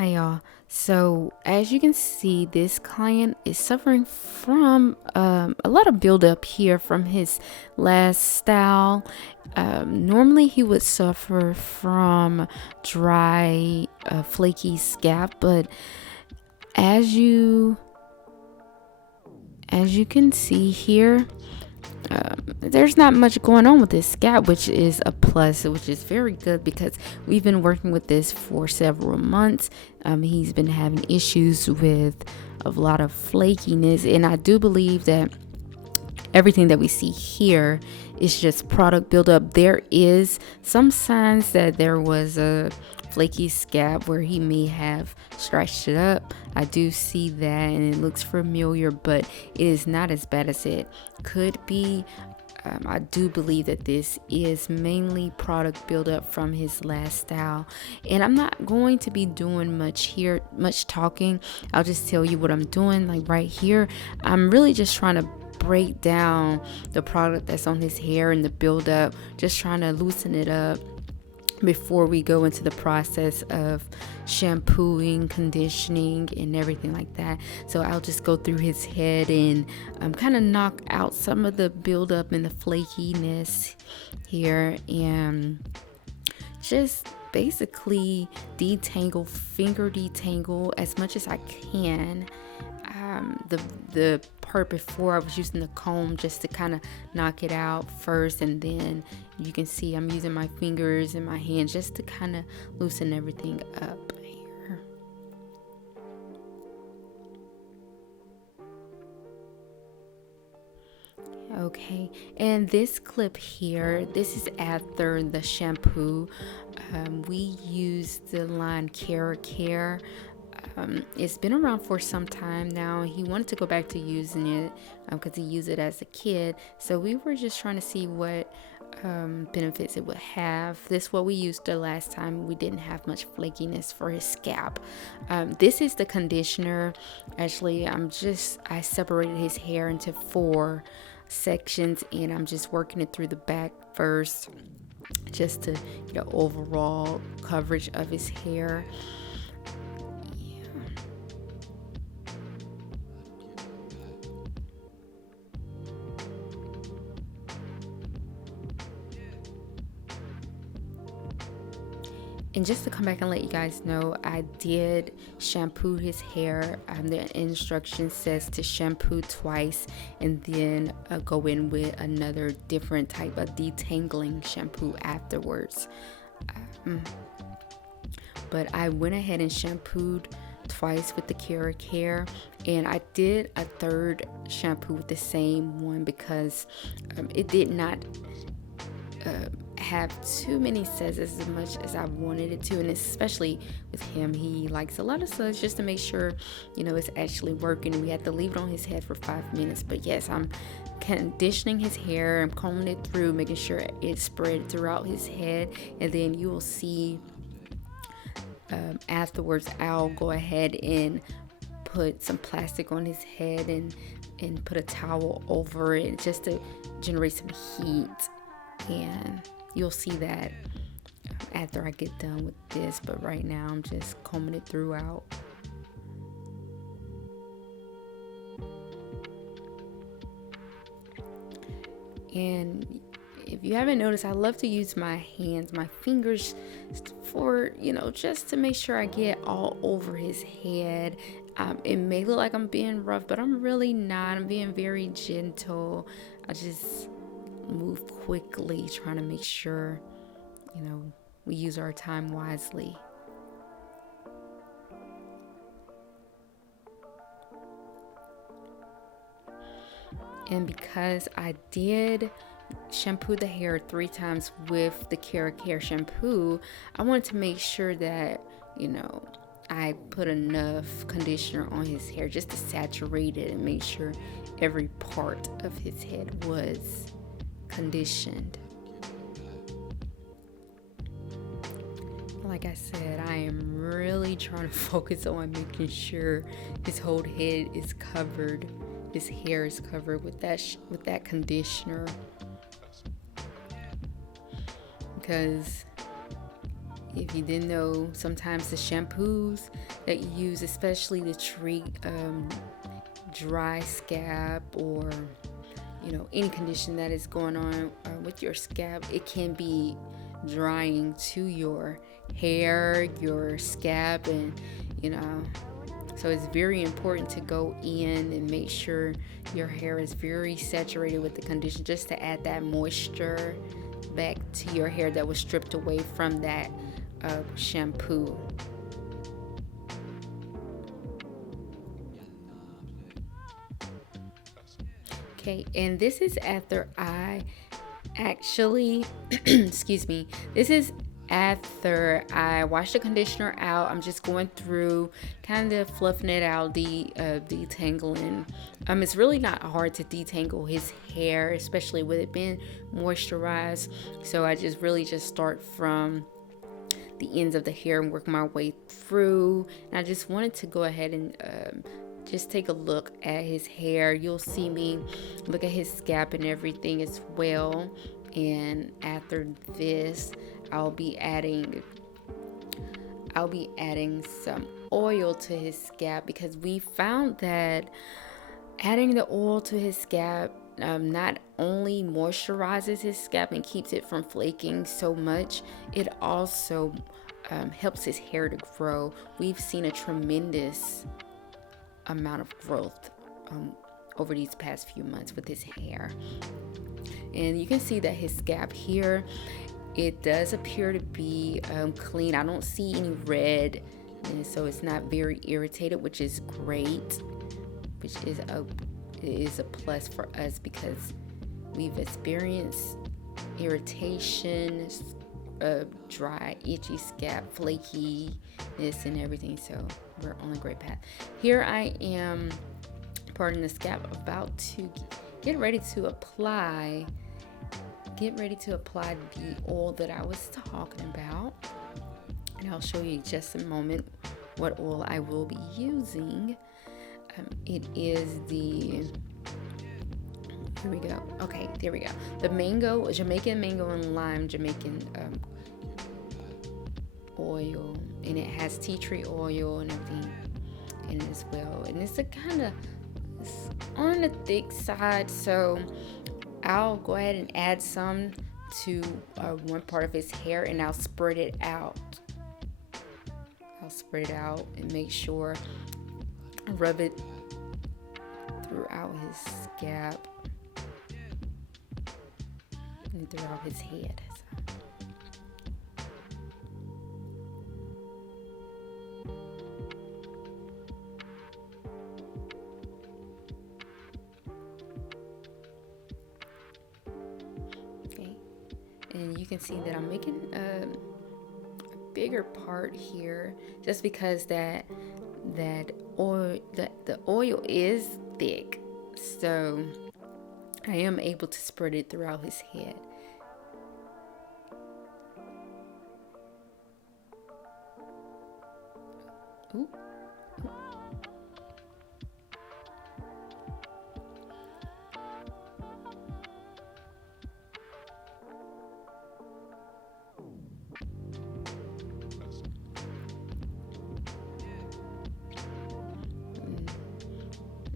Hi y'all. So as you can see, this client is suffering from a lot of buildup here from his last style. Normally he would suffer from dry, flaky scalp, but as you as you can see here, there's not much going on with this scalp, which is a plus, which is very good because we've been working with this for several months. He's been having issues with a lot of flakiness, and I do believe that everything that we see here is just product buildup. There is some signs that there was a flaky scalp where he may have stretched it up. I do see that and it looks familiar, but it is not as bad as it could be. I do believe that this is mainly product buildup from his last style, and I'm not going to be doing much talking. I'll just tell you what I'm doing. Like right here, I'm really just trying to break down the product that's on his hair and the buildup, just trying to loosen it up before we go into the process of shampooing, conditioning, and everything like that. So I'll just go through his head and kind of knock out some of the buildup and the flakiness here, and just basically finger detangle as much as I can. The part before, I was using the comb just to kind of knock it out first, and then you can see I'm using my fingers and my hands just to kind of loosen everything up here. Okay, and this clip here, this is after the shampoo. We use the line Keracare. It's been around for some time now. He wanted to go back to using it because he used it as a kid. So we were just trying to see what benefits it would have. This is what we used the last time. We didn't have much flakiness for his scalp. This is the conditioner. Actually, I separated his hair into 4 sections, and I'm just working it through the back first just to get an overall coverage of his hair. And just to come back and let you guys know, I did shampoo his hair. The instruction says to shampoo twice and then go in with another different type of detangling shampoo afterwards. But I went ahead and shampooed twice with the Keracare, and I did a third shampoo with the same one because it did not have too many suds as much as I wanted it to, and especially with him, he likes a lot of suds, just to make sure it's actually working. We had to leave it on his head for 5 minutes, but yes, I'm conditioning his hair, I'm combing it through, making sure it's spread throughout his head, and then you will see afterwards I'll go ahead and put some plastic on his head and put a towel over it just to generate some heat, and you'll see that after I get done with this. But right now I'm just combing it throughout. And if you haven't noticed, I love to use my hands, my fingers, for just to make sure I get all over his head. It may look like I'm being rough, but I'm really not. I'm being very gentle. I just move quickly, trying to make sure we use our time wisely. And because I did shampoo the hair 3 times with the Keracare shampoo, I wanted to make sure that I put enough conditioner on his hair just to saturate it and make sure every part of his head was conditioned. Like I said, I am really trying to focus on making sure his whole head is covered, his hair is covered with that conditioner, because If you didn't know, sometimes the shampoos that you use, especially to treat dry scalp or any condition that is going on with your scalp, it can be drying to your hair, your scalp, and so it's very important to go in and make sure your hair is very saturated with the conditioner, just to add that moisture back to your hair that was stripped away from that shampoo. Okay, and this is after I actually, excuse me, this is after I wash the conditioner out. I'm just going through, kind of fluffing it out, detangling. It's really not hard to detangle his hair, especially with it being moisturized. So I just start from the ends of the hair and work my way through. And I just wanted to go ahead and just take a look at his hair. You'll see me look at his scalp and everything as well. And after this, I'll be adding some oil to his scalp, because we found that adding the oil to his scalp not only moisturizes his scalp and keeps it from flaking so much, it also helps his hair to grow. We've seen a tremendous amount of growth over these past few months with his hair. And you can see that his scalp here, it does appear to be clean. I don't see any red, and so it's not very irritated, which is great, which is a plus for us, because we've experienced irritation, dry, itchy scalp, flakiness, and everything. So we're on a great path. Here I am, parting the scalp, about to get ready to apply the oil that I was talking about, and I'll show you in just a moment what oil I will be using. It is the, here we go. Okay, there we go. The Jamaican mango and lime Jamaican oil, and it has tea tree oil and everything in it as well. And it's on the thick side, so I'll go ahead and add some to one part of his hair, and I'll spread it out. And make sure I rub it throughout his scalp and throughout his head. Okay, and you can see that I'm making a bigger part here, just because the oil is thick, so I am able to spread it throughout his head. Ooh.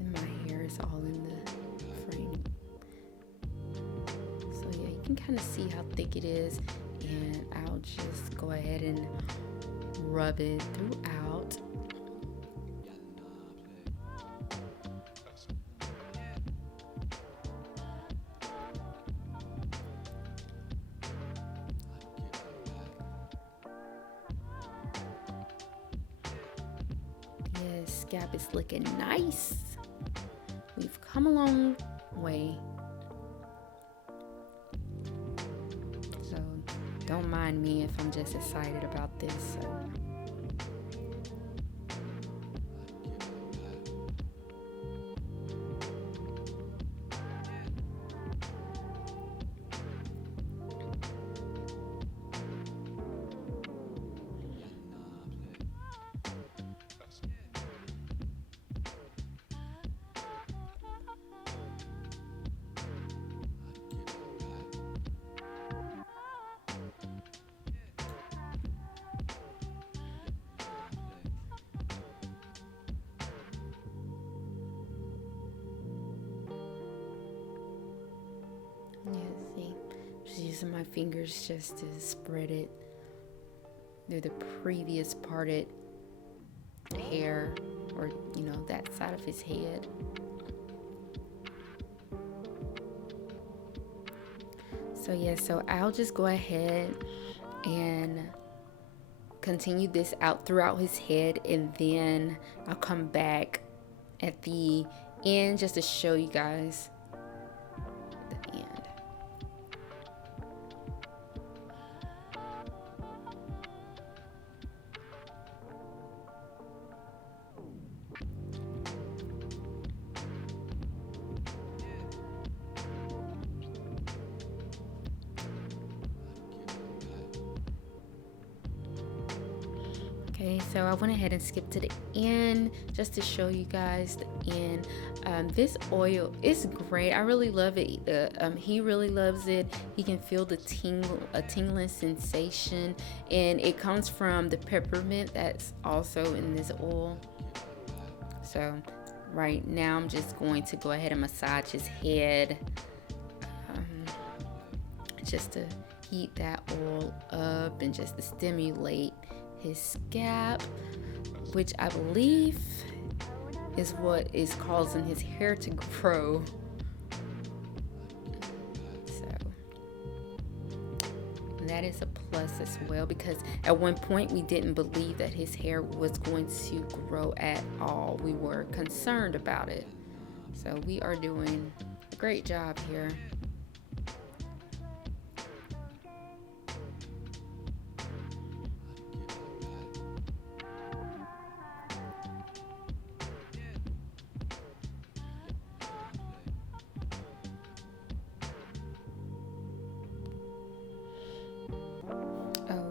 And my hair is all in the frame. So yeah, you can kind of see how thick it is, and I'll just go ahead and rub it throughout. Yes, scalp is looking nice. We've come a long way. So don't mind me if I'm just excited about this. So. using my fingers just to spread it through the previous parted hair, or you know, that side of his head. So yeah, so I'll just go ahead and continue this out throughout his head, and then I'll come back at the end just to show you guys the end. Okay, so I went ahead and skipped to the end just to show you guys the end. This oil is great. I really love it. He really loves it. He can feel the tingling sensation, and it comes from the peppermint that's also in this oil. So right now I'm just going to go ahead and massage his head, just to heat that oil up and just to stimulate his scalp, which I believe is what is causing his hair to grow. So that is a plus as well, because at one point we didn't believe that his hair was going to grow at all. We were concerned about it. So we are doing a great job here.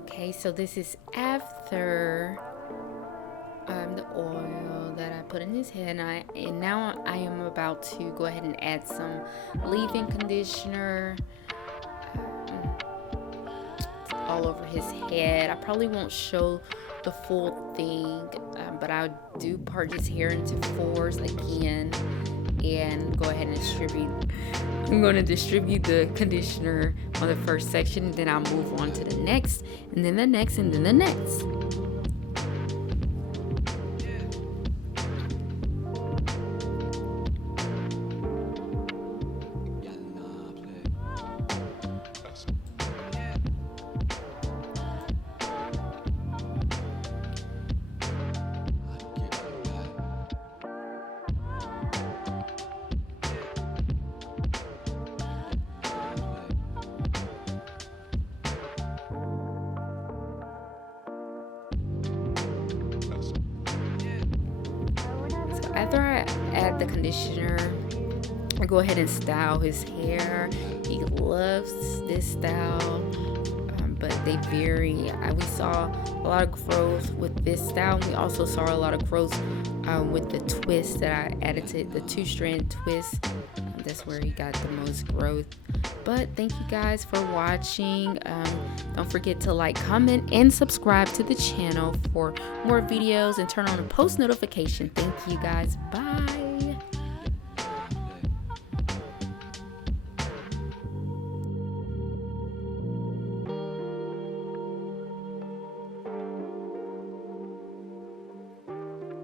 Okay, so this is after the oil that I put in his head, and now I am about to go ahead and add some leave-in conditioner all over his head. I probably won't show the full thing, but I'll do part his hair into fours again and go ahead and distribute. I'm going to distribute the conditioner on the first section, and then I'll move on to the next, and then the next, and then the next. After I add the conditioner, I go ahead and style his hair. He loves this style, but they vary. We saw a lot of growth with this style. We also saw a lot of growth with the twist that I added to it, the 2-strand twist. That's where he got the most growth. But thank you guys for watching. Don't forget to like, comment, and subscribe to the channel for more videos, and turn on the post notification. Thank you guys. Bye.